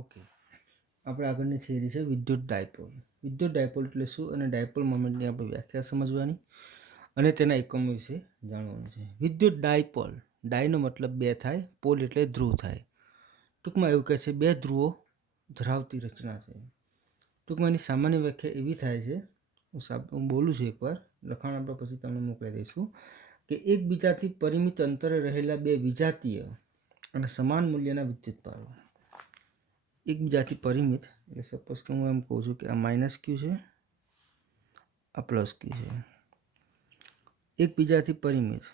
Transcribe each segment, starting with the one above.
Okay, આપણે આગળની theory છે વિદ્યુત ડાયપોલ. વિદ્યુત ડાયપોલ એટલે શું અને ડાયપોલ મોમેન્ટની આપણે વ્યાખ્યા સમજવાની અને તેના એકમો વિશે જાણવાનું છે. વિદ્યુત ડાયપોલ, ડાયનો મતલબ બે થાય, પોલ એટલે ધ્રુવ થાય. ટૂંકમાં એવું કહે છે બે ધ્રુવો ધરાવતી રચના છે. ટૂંકમાં એની સામાન્ય વ્યાખ્યા એવી થાય છે, હું બોલું છું એકવાર, લખાણ આપણે પછી તમને મોકલી દઈશું, કે એકબીજાથી પરિમિત અંતરે રહેલા બે વિજાતીય અને સમાન મૂલ્યના વિદ્યુતભારો. એકબીજાથી પરિમિત એટલે સપોઝ કે હું એમ કહું છું કે આ માઇનસ ક્યુ છે, આ પ્લસ ક્યુ છે. એકબીજાથી પરિમિત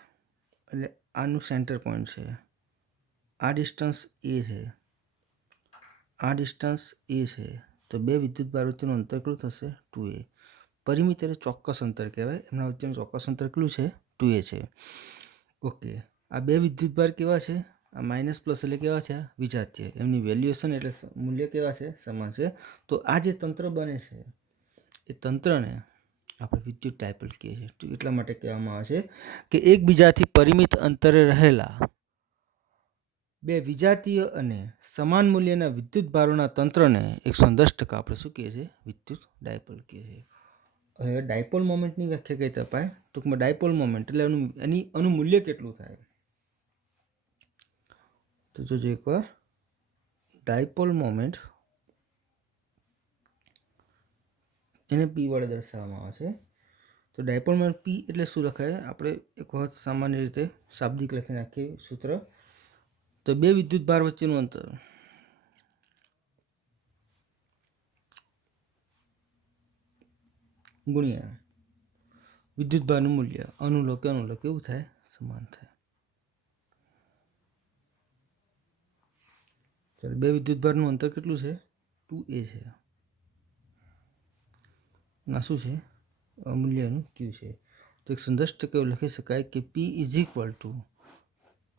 એટલે આનું સેન્ટર પોઈન્ટ છે, આ ડિસ્ટન્સ એ છે, આ ડિસ્ટન્સ એ છે. તો બે વિદ્યુતભાર વચ્ચેનું અંતર કેટલું થશે? 2a. પરિમિત એટલે ચોક્કસ અંતર કહેવાય, એમના વચ્ચેનું ચોક્કસ અંતર કેટલું છે? 2a છે. ઓકે, આ બે વિદ્યુતભાર કેવા છે? આ માઇનસ પ્લસ એટલે કેવા છે? વિજાતીય. એમની વેલ્યુએશન એટલે મૂલ્ય કેવા છે? સમાન છે. તો આ જે તંત્ર બને છે એ તંત્રને આપણે વિદ્યુત ડાયપોલ કહીએ છીએ. તો એટલા માટે કહેવામાં આવે છે કે એકબીજાથી પરિમિત અંતરે રહેલા બે વિજાતીય અને સમાન મૂલ્યના વિદ્યુતભારોના તંત્રને 110% આપણે શું કહીએ છીએ? વિદ્યુત ડાયપોલ કહીએ છીએ. હવે ડાયપોલ મોમેન્ટની વ્યાખ્યા કઈ તપાય? ટૂંકમાં ડાયપોલ મોમેન્ટ એટલે એનું મૂલ્ય કેટલું થાય? તો જોજો એકવાર, ડાયપોલ મોમેન્ટ એને પી વડે દર્શાવવામાં આવે છે. તો ડાયપોલ મોમેન્ટ પી એટલે શું લખાય? આપણે એક વખત સામાન્ય રીતે શાબ્દિક લખી નાખીએ સૂત્ર. તો બે વિદ્યુતભાર વચ્ચેનું અંતર ગુણ્યા વિદ્યુતભારનું મૂલ્ય, અનુલોકે એવું થાય, સમાન થાય. ચાલો, બે વિદ્યુતભારનું અંતર કેટલું છે? 2a છે. ના શું છે? મૂલ્યનું ક્યુ છે. તો 110% એવું લખી શકાય કે P is equal to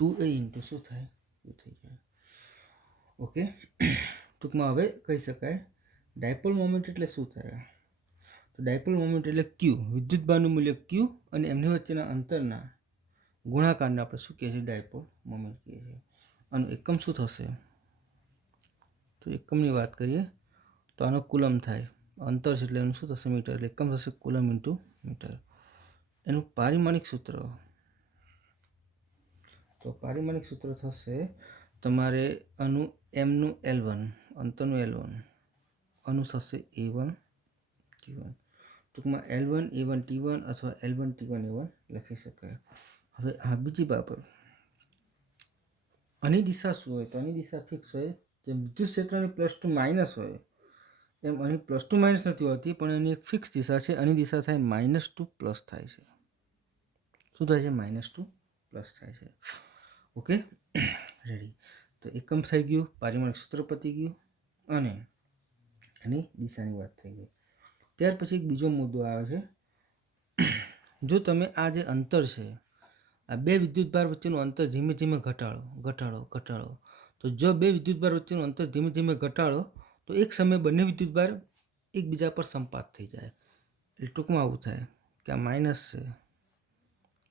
2a into શું થાય? ક્યુ થઈ જાય. ઓકે, ટૂંકમાં હવે કહી શકાય ડાયપોલ મોમેન્ટ એટલે શું થાય? તો ડાયપોલ મોમેન્ટ એટલે ક્યુ, વિદ્યુતભારનું મૂલ્ય ક્યુ અને એમની વચ્ચેના અંતરના ગુણાકારને આપણે શું કહીએ છીએ? ડાયપોલ મોમેન્ટ કહીએ છીએ. આનું એકમ શું થશે? તો એકમની વાત કરીએ તો આનો કુલમ થાય. અંતર છે એટલે એનું શું થશે? મીટર. એટલે એકમ થશે કુલમ ઇન્ટુ મીટર. એનું પારિમાણિક સૂત્ર, તો પારિમાણિક સૂત્ર થશે તમારે આનું એમનું L1, અંતરનું L1, આનું થશે A1 T1. ટૂંકમાં L1 A1 T1 અથવા L1 T1 A1 લખી શકાય. હવે આ બીજી બાબત, આની દિશા શું હોય? તો આની દિશા ફિક્સ હોય. જેમ વિદ્યુત ક્ષેત્રની +2 માઇનસ હોય એમ અહીં +2 માઇનસ નથી હોતી, પણ એની એક ફિક્સ દિશા છે. આની દિશા થાય -2 પ્લસ થાય છે. શું થાય છે? -2 પ્લસ થાય છે. Okay, ready. તો એકમ થઈ ગયું, પારિમાણિક સૂત્ર પતી ગયું અને એની દિશાની વાત થઈ ગઈ. ત્યાર પછી એક બીજો મુદ્દો આવે છે. જો તમે આ જે અંતર છે, આ બે વિદ્યુતભાર વચ્ચેનું અંતર ધીમે ધીમે ઘટાડો. તો જો બે વિદ્યુતભાર વચ્ચેનું અંતર ધીમે ધીમે ઘટાડો તો એક સમયે બંને વિદ્યુતભાર એકબીજા પર સંપાત થઈ જાય. એટલે ટૂંકમાં આવું થાય કે આ માઇનસ છે,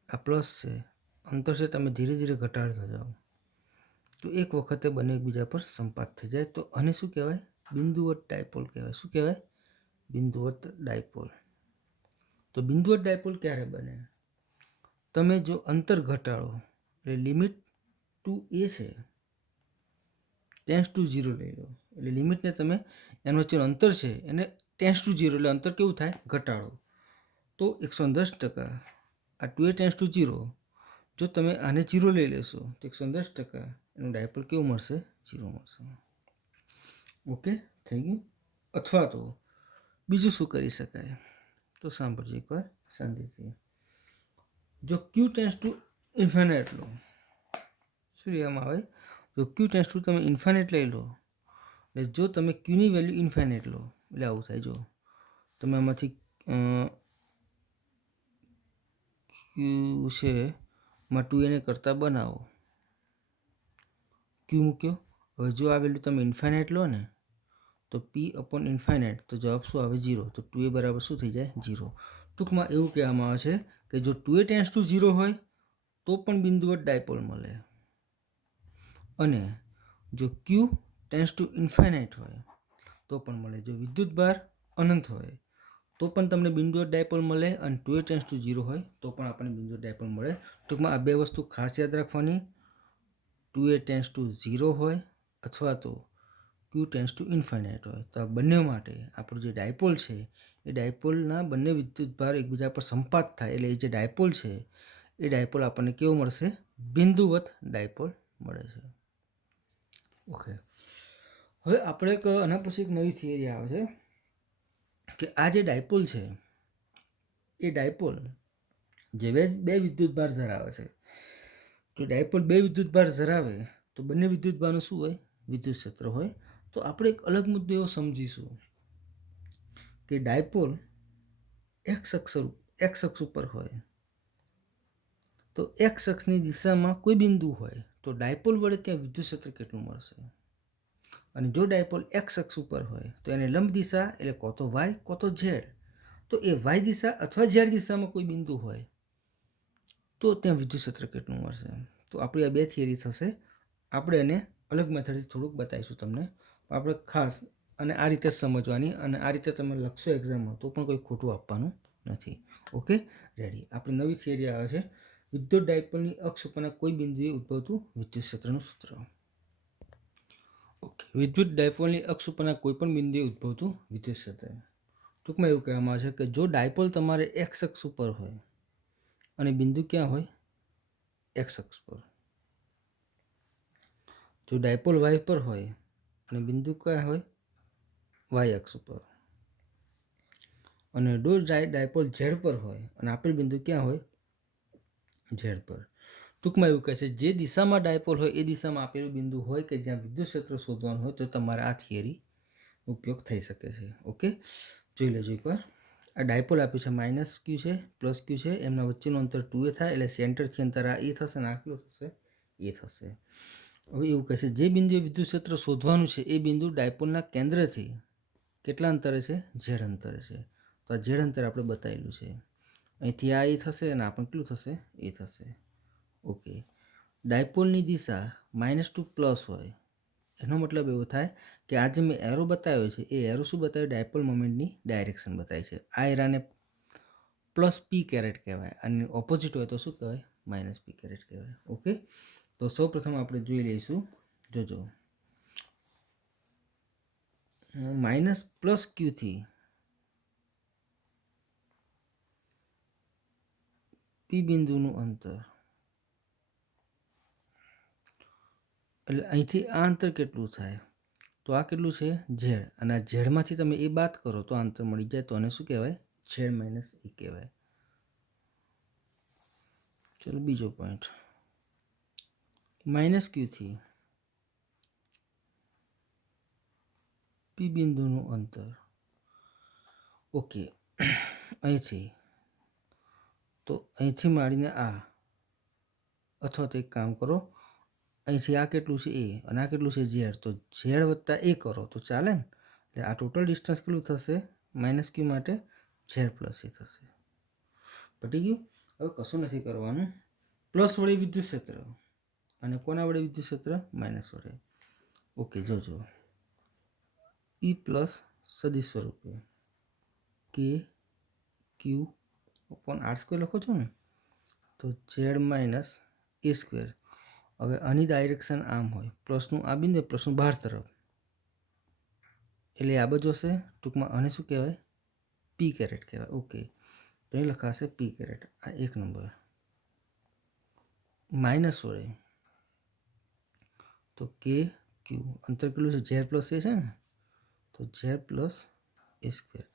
આ પ્લસ છે, અંતર છે તમે ધીરે ધીરે ઘટાડતા જાઓ તો એક વખતે બંને એકબીજા પર સંપાત થઈ જાય. તો આને શું કહેવાય? બિંદુવત ડાયપોલ કહેવાય. શું કહેવાય? બિંદુવત ડાયપોલ. તો બિંદુવત ડાયપોલ ક્યારે બને? તમે જો અંતર ઘટાડો એટલે લિમિટ 2a છે ટેન્સ ટુ 0 લઈ લો, એટલે લિમિટને તમે એનું વચ્ચેનું અંતર છે એને ટેન્સ ટુ 0 એટલે અંતર કેવું થાય? ઘટાડો. તો 110% આ 2a ટેન્સ ટુ 0, જો તમે આને 0 લઈ લેશો તો 110% એનું ડાયપોલ કેવું મળશે? 0 મળશે. ઓકે, થઈ ગયું. અથવા તો બીજું શું કરી શકાય? તો સાંભળજો એકવાર શાંતિથી. જો ક્યુ ટેન્સ ટુ ઇન્ફાઇનાઇટ લો, શું લેવામાં આવે? જો ક્યુ ટેન્સ ટુ તમે ઇન્ફાઇનાઇટ લઈ લો, એટલે જો તમે ક્યુની વેલ્યુ ઇન્ફાઇનાઇટ લો એટલે આવું થાય. જો તમે આમાંથી ક્યુ છે માં 2a ને કરતાં બનાવો, ક્યુ મૂક્યો. હવે જો આ વેલ્યુ તમે ઇન્ફાઇનાઇટ લો ને તો P/ઇન્ફાઇનાઇટ, તો જવાબ શું આવે? 0. તો 2a બરાબર શું થઈ જાય? 0. ટૂંકમાં એવું કહેવામાં આવે છે કે જો 2a ટેન્સ ટુ 0 હોય તો પણ બિંદુવત ડાયપોલ મળે, અને જો ક્યુ ટેન્સ ટુ ઇન્ફાઇનાઇટ હોય તો પણ મળે. જો વિદ્યુતભાર અનંત હોય તો પણ તમને બિંદુવત ડાયપોલ મળે, અને 2a ટેન્સ ટુ 0 હોય તો પણ આપણને બિંદુવત ડાયપોલ મળે. ટૂંકમાં આ બે વસ્તુ ખાસ યાદ રાખવાની, 2a ટેન્સ ટુ 0 હોય અથવા તો q ટેન્સ ટુ ઇન્ફાઇનાઇટ હોય. તો આ બંને માટે આપણું જે ડાયપોલ છે એ ડાયપોલના બંને વિદ્યુતભાર એકબીજા પર સંપાત થાય એટલે એ જે ડાયપોલ છે એ ડાયપોલ આપણને કેવો મળશે? બિંદુવત ડાયપોલ મળે છે. ઓકે, હવે આપણે એક આના પછી એક નવી થિયરી આવે છે કે આ જે ડાયપોલ છે એ ડાયપોલ જે બે વિદ્યુતભાર ધરાવે છે, જો ડાયપોલ બે વિદ્યુતભાર ધરાવે તો બંને વિદ્યુતભારનું શું હોય? વિદ્યુત ક્ષેત્ર હોય. તો આપણે એક અલગ મુદ્દો એવો સમજીશું કે ડાયપોલ એક્સ અક્ષ ઉપર હોય તો એક્સ અક્ષની દિશામાં કોઈ બિંદુ હોય તો ડાયપોલ વડે ત્યાં વિદ્યુત ક્ષેત્ર કેટલું મળશે? અને જો ડાયપોલ એક્સ અક્ષ ઉપર હોય તો એને લંબ દિશા એટલે કો તો વાય કો તો ઝેડ, તો એ વાય દિશા અથવા ઝેડ દિશામાં કોઈ બિંદુ હોય તો ત્યાં વિદ્યુત ક્ષેત્ર કેટલું મળશે? તો આપણી આ બે થિયરી થશે. આપણે એને અલગ મેથડથી થોડુંક બતાવીશું તમને. આપણે ખાસ અને આ રીતે સમજવાની, અને આ રીતે તમે લખશો એક્ઝામમાં તો પણ કોઈ ખોટું આપવાનું નથી. Okay, ready. આપણી નવી થિયરી આવે છે વિદ્યુત ડાયપોલની અક્ષ ઉપરના કોઈ બિંદુએ ઉદ્ભવતું વિદ્યુત ક્ષેત્રનું સૂત્ર. ઓકે, વિદ્યુત ડાયપોલની અક્ષ ઉપરના કોઈ પણ બિંદુએ ઉદ્ભવતું વિદ્યુત ક્ષેત્ર. ટૂંકમાં એવું કહેવામાં આવે છે કે જો ડાયપોલ તમારે એક્સ અક્ષ ઉપર હોય અને બિંદુ ક્યાં હોય? એક્સ અક્ષ પર. જો ડાયપોલ વાય પર હોય અને બિંદુ ક્યાં હોય? વાય અક્ષ ઉપર. અને જો ડાયપોલ ઝેડ પર હોય અને આપેલ બિંદુ ક્યાં હોય? ઝેડ પર. ટૂંકમાં એવું કહે છે જે દિશામાં ડાયપોલ હોય એ દિશામાં આપેલું બિંદુ હોય કે જ્યાં વિદ્યુત ક્ષેત્ર શોધવાનું હોય તો તમારે આ થિયરી ઉપયોગ થઈ શકે છે. ઓકે, જોઈ લેજો એકવાર. આ ડાયપોલ આપ્યું છે માઇનસ ક્યુ છે, પ્લસ ક્યુ છે, એમના વચ્ચેનું અંતર 2a થાય એટલે સેન્ટરથી અંતર આ એ થશે ને આ કેટલું થશે? એ થશે. હવે એવું કહે છે જે બિંદુએ વિદ્યુત ક્ષેત્ર શોધવાનું છે એ બિંદુ ડાયપોલના કેન્દ્રથી કેટલા અંતરે છે? ઝેડ અંતરે છે. તો આ ઝેડ અંતર આપણે બતાવેલું છે. અહીંથી આ એ થશે અને આ પણ કેટલું થશે? એ થશે. ઓકે, ડાયપોલની દિશા -2 હોય એનો મતલબ એવો થાય કે આ જે મેં એરો બતાવ્યો છે એ એરો શું બતાવ્યો? ડાયપોલ મોમેન્ટની ડાયરેક્શન બતાવી છે. આ એરાને પ્લસ પી કેરેટ કહેવાય, અને ઓપોઝિટ હોય તો શું કહેવાય? માઇનસ પી કેરેટ કહેવાય. ઓકે, તો સૌ પ્રથમ આપણે જોઈ લઈશું. જોજો, માઇનસ પ્લસ ક્યુથી પી બિંદુનું અંતર, એટલે અહીંથી આ અંતર કેટલું થાય? તો આ કેટલું છે? ઝેડ. અને આ ઝેડમાંથી તમે એ બાદ કરો તો આ અંતર મળી જાય, તો આને શું કહેવાય? ઝેડ માઇનસ એ કહેવાય. ચલો બીજો પોઈન્ટ, માઇનસ ક્યુથી પી બિંદુનું અંતર. ઓકે, અહીંથી તો અહીંથી માંડીને આ, અથવા તો એક કામ કરો, અહીંથી આ કેટલું છે? એ, અને આ કેટલું છે? ઝેડ. તો ઝેડ વત્તા એ કરો તો ચાલે ને? એટલે આ ટોટલ ડિસ્ટન્સ કેટલું થશે? માઇનસ ક્યુ માટે ઝેડ પ્લસ એ થશે. પટી ગયું? હવે કશું નથી કરવાનું. પ્લસ વડે વિદ્યુત ક્ષેત્ર અને કોના વડે વિદ્યુત ક્ષેત્ર? માઇનસ વડે. ઓકે, જોજો, ઈ પ્લસ સદિશ સ્વરૂપે કે ક્યુ અપોન આર સ્ક્વેર લખો છો ને, તો ઝેડ માઇનસ એ સ્ક્વેર. હવે આની ડાયરેક્શન આમ હોય, પ્લસનું આ બિંદુ, પ્લસનું બહાર તરફ, એટલે આ બાજુ હશે. ટૂંકમાં આને શું કહેવાય? પી કેરેટ કહેવાય. ઓકે, તો અહીં લખાશે પી કેરેટ. આ એક નંબર. માઇનસ વડે તો કે ક્યુ, અંતર કેટલું છે? ઝેડ પ્લસ એ છે ને, તો ઝેડ પ્લસ એ સ્ક્વેર.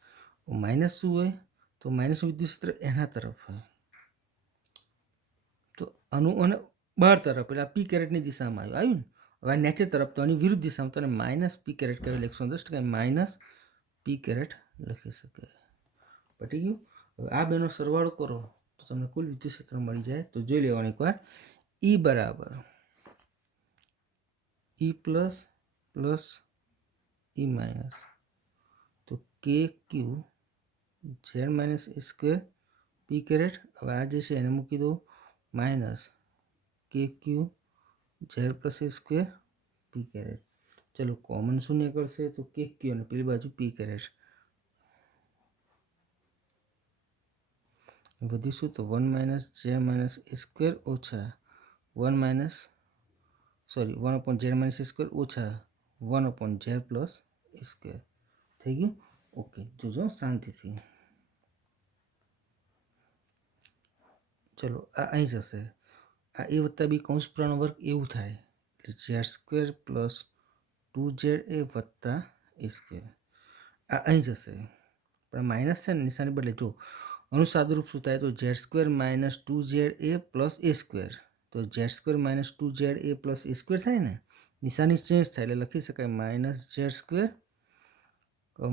માઇનસ શું હોય? તો માઇનસનું વિદ્યુત ક્ષેત્ર એના તરફ હોય, તો આનું અને બહાર તરફ, એટલે આ પી કેરેટની દિશામાં આવ્યું ને. હવે નીચે તરફ તો આની વિરુદ્ધ દિશામાં, તો માઇનસ પી કેરેટ કહેવાય. 110% માઇનસ પી કેરેટ લખી શકાય. પટી ગયું? હવે આ બેનો સરવાળો કરો તો તમને કુલ વિદ્યુત ક્ષેત્ર મળી જાય. તો જોઈ લેવાનું એકવાર, ઈ બરાબર ઈ પ્લસ પ્લસ ઈ માઇનસ, તો કે ક્યુ ઝેડ માઇનસ એ સ્ક્વેર પી કેરેટ. હવે આ જે છે એને મૂકી દો માઇનસ કે ક્યુ ઝેડ પ્લસ એ સ્ક્વેર પી કેરેટ. चलो कॉमन शून्य करशे तो के क्यू अने पेली बाजू पी कैरेट वधीशुं तो 1 minus Z minus A square ओछा 1 minus 1 upon Z minus A square ओछा 1 upon Z plus A square थई गयुं। ओके जोजो शांतिथी। चलो आ अहीं जशे आ ए वत्ता बी कौंस पूरानो वर्ग एवुं थाय એટલે जेड स्क्वेर प्लस 2ZA वत्ता ए स्क्वेर आ अहीं जशे पण माइनस छे ने निशानी बदले जो अनुसादरूप शुं थाय तो Z square minus 2ZA plus A square तो Z square minus 2ZA plus A square थाय ने निशानी चेन्ज थाय એટલે લખી શકાય माइनस जेड स्क्वेर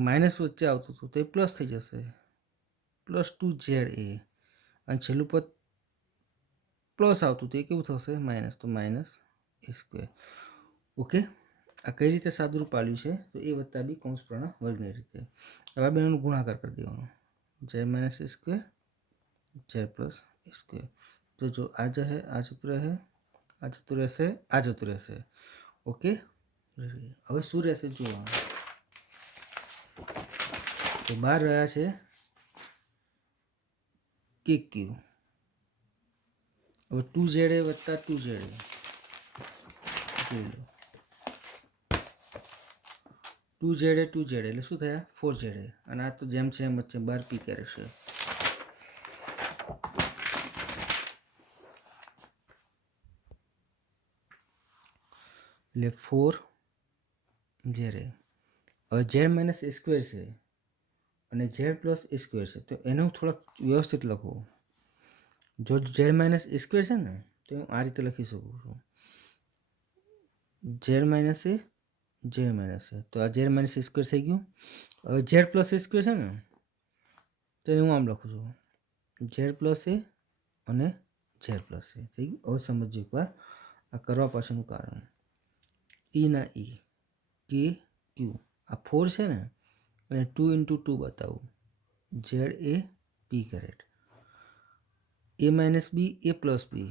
माइनस वच्चे आवतुं हतुं तो प्लस थई जशे प्लस 2ZA अने छेल्લું पद प्लस आवतुं तो केवुं थशे माइनस तो माइनस ए स्क्वेर। ओके आ कई रीते सादुरूप आप्युं छे तो ए वत्ता बी कौंस पूर्ण वर्गनी रीते हवे बेनो गुणाकार करी देवानो Z minus A square Z plus A square तो जो आ जहे आ जतुं रहे आ जतुं रहेशे आ जतुं रहेशे। ओके हवे शुं रहेशे जुओ तो 12 रह्या छे के क्यू हवे 2ZA वत्ता 2ZA જોઈ લો 2ZA 2ZA એટલે શું થયા 4ZA અને આ તો જેમ છે એમ જ છે 12 પી કેરેટ છે એટલે 4ZA હવે Z માઇનસ એ સ્ક્વેર છે અને Z પ્લસ એ સ્ક્વેર છે તો એને હું થોડાક વ્યવસ્થિત લખું જો Z માઇનસ એ સ્ક્વેર છે ને તો હું આ રીતે લખી શકું છું Z માઇનસ એ जेड माइनस है तो आ जेड माइनस ए स्क्वेर थी गयु। हवे जेड प्लस ए स्क्वेर है ने तो हूँ आम लखुं छूँ जेड प्लस ए अने जेड प्लस ए थी गयुं। हवे समझो एक बार आ करवा पाछळनुं कारण ई ना ई के क्यू आ 4 है ने अने 2 इंटू 2 बतावुं Z A P caret A minus B A plus B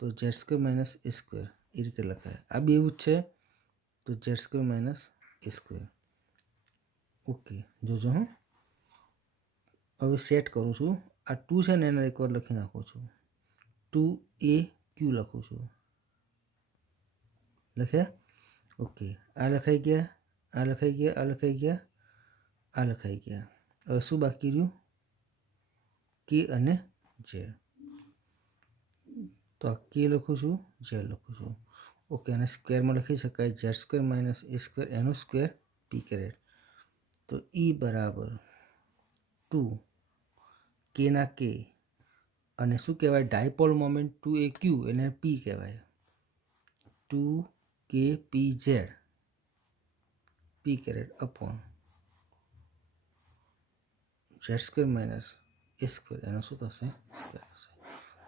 तो Z square minus A square ए रीते लखाय आ बी एवुं ज छे तो Z square minus A square. Okay जोजो हूँ हवे सेट करूँ छूँ आ 2 है ने एक बार लखी नाखुं छूँ 2AQ लखुं छूँ लख्या। ओके आ लखाई गया आ लखाई गया आ लखाई गया आ लखाई गया हवे शुं बाकी रह्युं के अने जेड तो आ के लखुं छूँ जेड लखुं छूँ। ओके आने स्क्वेर में लखी शकाय Z square minus A square I know square P carat तो ई बराबर 2 के ना के अने शुं कहेवाय डायपोल मोमेंट 2AQ एने पी कहेवाय 2KPZ P caret upon Z square minus A square एनो शुं थशे स्क्वेर थशे।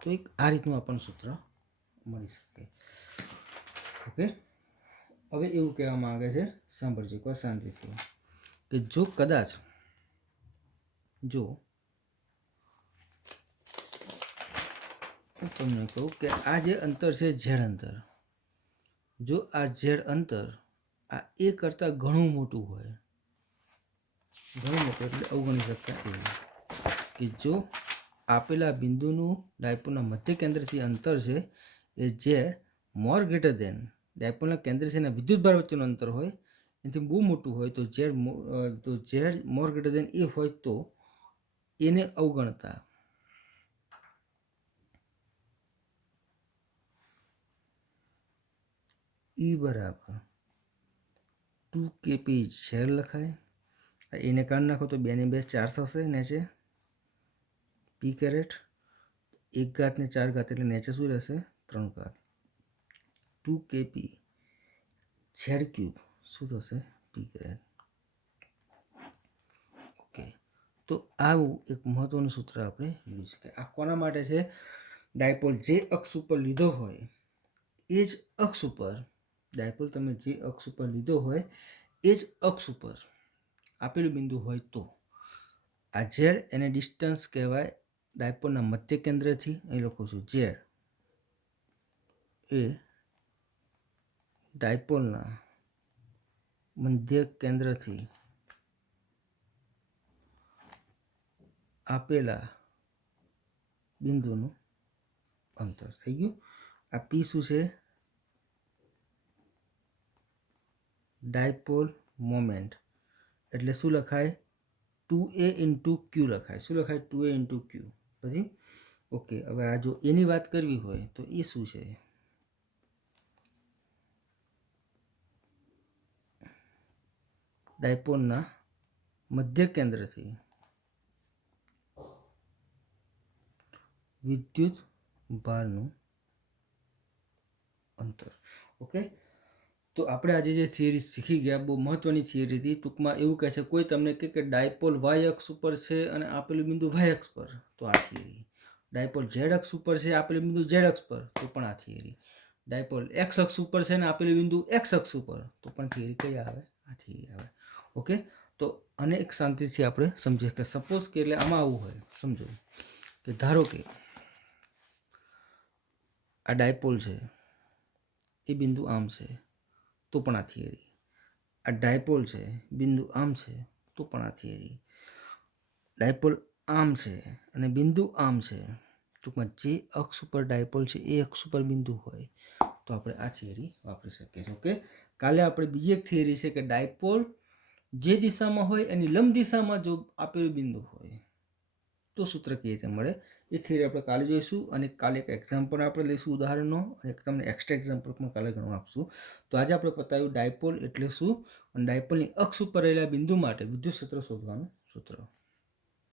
तो एक आ रीतनुं आपणे सूत्र मळी शके। ओके हवे एवुं कहेवामां आवे छे सांभळजो एकवार शांतिथी कि जो कदाच जो तमने कहूँ कि आ जे अंतर है झेड अंतर जो आ झेड अंतर आ ए करता घणुं मोटुं होय घणुं मोटुं एटले अवगणी शकाय एवुं कि जो आपेला बिंदुनुं डायपोलना मध्य केंद्रथी अंतर है ए झेड मोर ग्रेटर देन डायपोलना केंद्र से विद्युत भार वच्चेनुं अंतर होय एनाथी बहु मोटुं होय तो झेड मोर ग्रेटर देन ए होय तो एने अवगणता ई बराबर 2KP झेड लखाय एने काढ नाखो तो 2 ने 2 4 थशे नीचे पी कैरेट 1 घात ने 4 घात एटले नीचे शुं रहेशे 3 घात 2KP झेड क्यूब शुं थशे पी कैरेट। ओके तो आवुं एक महत्वनुं सूत्र आपणे मेळवी शकाय। आ कोना माटे छे डायपोल जे अक्ष उपर लीधो होय ए ज अक्ष उपर डायपोल तमे जे अक्ष उपर लीधो होय ए ज अक्ष उपर आपेલું बिंदु होय तो आ जेड एने डिस्टन्स कहेवाय डायपोलना मध्य केंद्रथी અહીં લખું છું जेड ए डायपोलना મધ્ય કેન્દ્રથી આપેલા બિંદુનું અંતર થઈ ગયું. આ પી શું છે? Dipole moment. એટલે શું લખાય? 2a ઇન્ટુ ક્યુ લખાય. શું લખાય? 2a ઇન્ટુ ક્યુ. પછી ઓકે, હવે આ જો એની વાત કરવી હોય તો એ શું છે? ડાયપોલના મધ્ય કેન્દ્રથી વિદ્યુત ભારનું અંતર. ઓકે, તો આપણે આજે જે થિયરી શીખી ગયા બહુ મહત્વની થિયરી હતી. ટૂંકમાં એવું કહે છે, કોઈ તમને કહે કે ડાયપોલ વાય અક્ષ ઉપર છે અને આપેલું બિંદુ વાય અક્ષ પર, તો આ થિયરી. ડાયપોલ ઝેડ અક્ષ ઉપર છે, આપેલું બિંદુ ઝેડ અક્ષ પર, તો પણ આ થિયરી. ડાયપોલ એક્સ અક્ષ ઉપર છે અને આપેલું બિંદુ એક્સ અક્ષ ઉપર, તો પણ થિયરી કઈ આવે? આ થિયરી આવે. ઓકે, તો અને એક શાંતિથી આપણે સમજીએ કે સપોઝ કે એટલે આમાં આવું હોય, સમજો કે ધારો કે આ ડાયપોલ છે, એ બિંદુ આમ છે, તો પણ આ થિયરી. આ ડાયપોલ છે, બિંદુ આમ છે, તો પણ આ થિયરી. ડાયપોલ આમ છે અને બિંદુ આમ છે, ટૂંકમાં જે અક્ષ ઉપર ડાયપોલ છે એ અક્ષ ઉપર બિંદુ હોય, તો આપણે આ થિયરી વાપરી શકીએ છીએ. ઓકે, કાલે આપણે બીજી એક થિયરી છે કે ડાયપોલ જે દિશામાં હોય એની લંબ દિશામાં જો આપેલું બિંદુ હોય તો સૂત્ર કેવી રીતે મળે, એ થિયરી આપણે કાલે જોઈશું. અને કાલે એક એક્ઝામ્પલ આપણે લઈશું ઉદાહરણનો, અને એક તમને એક્સ્ટ્રા એક્ઝામ્પલ પણ કાલે ઘણું આપશું. તો આજે આપણે બતાવ્યું ડાયપોલ એટલે શું, અને ડાયપોલની અક્ષ ઉપર રહેલા બિંદુ માટે વિદ્યુત ક્ષેત્ર શોધવાનું સૂત્ર.